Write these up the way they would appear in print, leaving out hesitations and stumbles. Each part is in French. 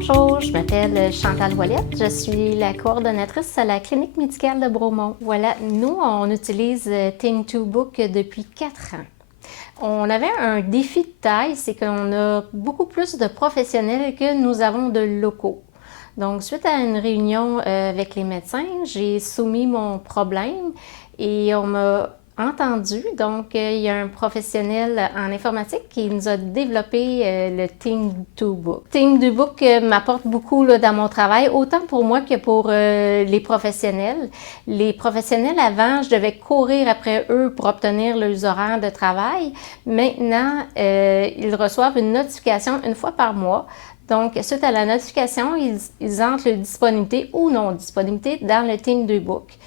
Bonjour, je m'appelle Chantal Ouellette, je suis la coordonnatrice à la clinique médicale de Bromont. Voilà, nous, on utilise Think2Book depuis 4 ans. On avait un défi de taille, c'est qu'on a beaucoup plus de professionnels que nous avons de locaux. Donc, suite à une réunion avec les médecins, j'ai soumis mon problème et on m'a entendu. Donc, il y a un professionnel en informatique qui nous a développé le Think2Book. Think2Book m'apporte beaucoup là, dans mon travail, autant pour moi que pour les professionnels. Les professionnels, avant, je devais courir après eux pour obtenir leurs horaires de travail. Maintenant, ils reçoivent une notification une fois par mois. Donc, suite à la notification, ils entrent la disponibilité ou non-disponibilité dans le Think2Book.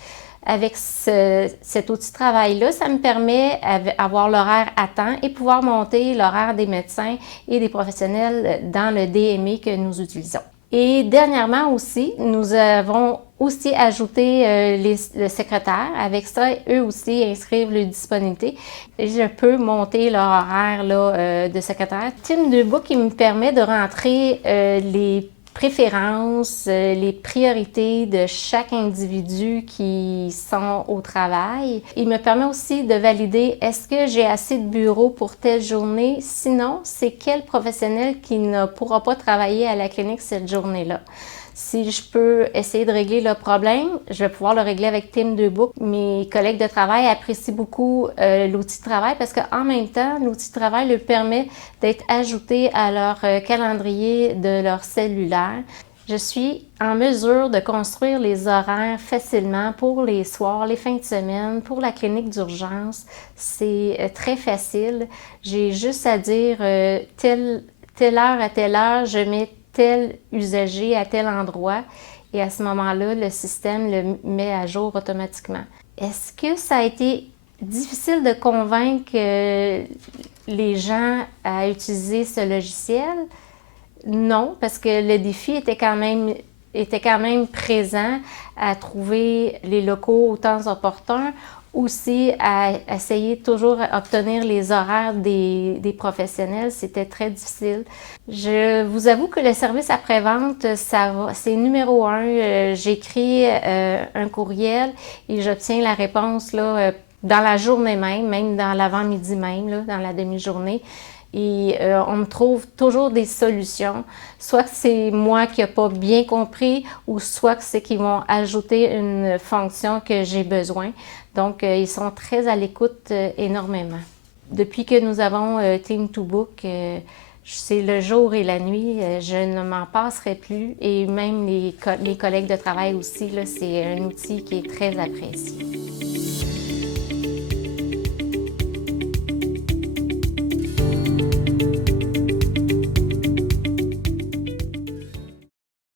Avec cet outil de travail-là, ça me permet d'avoir l'horaire à temps et pouvoir monter l'horaire des médecins et des professionnels dans le DME que nous utilisons. Et dernièrement aussi, nous avons aussi ajouté le secrétaire. Avec ça, eux aussi inscrivent leur disponibilité. Et je peux monter leur horaire là, de secrétaire. Think2Book, il me permet de rentrer les préférences, les priorités de chaque individu qui sont au travail. Il me permet aussi de valider est-ce que j'ai assez de bureaux pour telle journée, sinon c'est quel professionnel qui ne pourra pas travailler à la clinique cette journée-là. Si je peux essayer de régler le problème, je vais pouvoir le régler avec Think2Book. Mes collègues de travail apprécient beaucoup l'outil de travail parce qu'en même temps, l'outil de travail leur permet d'être ajouté à leur calendrier de leur cellulaire. Je suis en mesure de construire les horaires facilement pour les soirs, les fins de semaine, pour la clinique d'urgence. C'est très facile. J'ai juste à dire telle heure à telle heure, je mets tel usager à tel endroit et à ce moment-là, le système le met à jour automatiquement. Est-ce que ça a été difficile de convaincre les gens à utiliser ce logiciel? Non, parce que le défi était quand même présent à trouver les locaux au temps opportun, aussi à essayer toujours d'obtenir les horaires des professionnels, c'était très difficile. Je vous avoue que le service après-vente, c'est numéro 1. J'écris un courriel et j'obtiens la réponse là, dans la journée même dans l'avant-midi même, là, dans la demi-journée. Et on me trouve toujours des solutions, soit que c'est moi qui n'ai pas bien compris ou soit que c'est qu'ils vont ajouter une fonction que j'ai besoin. Donc, ils sont très à l'écoute énormément. Depuis que nous avons Think2Book, c'est le jour et la nuit, je ne m'en passerai plus et même les collègues de travail aussi, c'est un outil qui est très apprécié.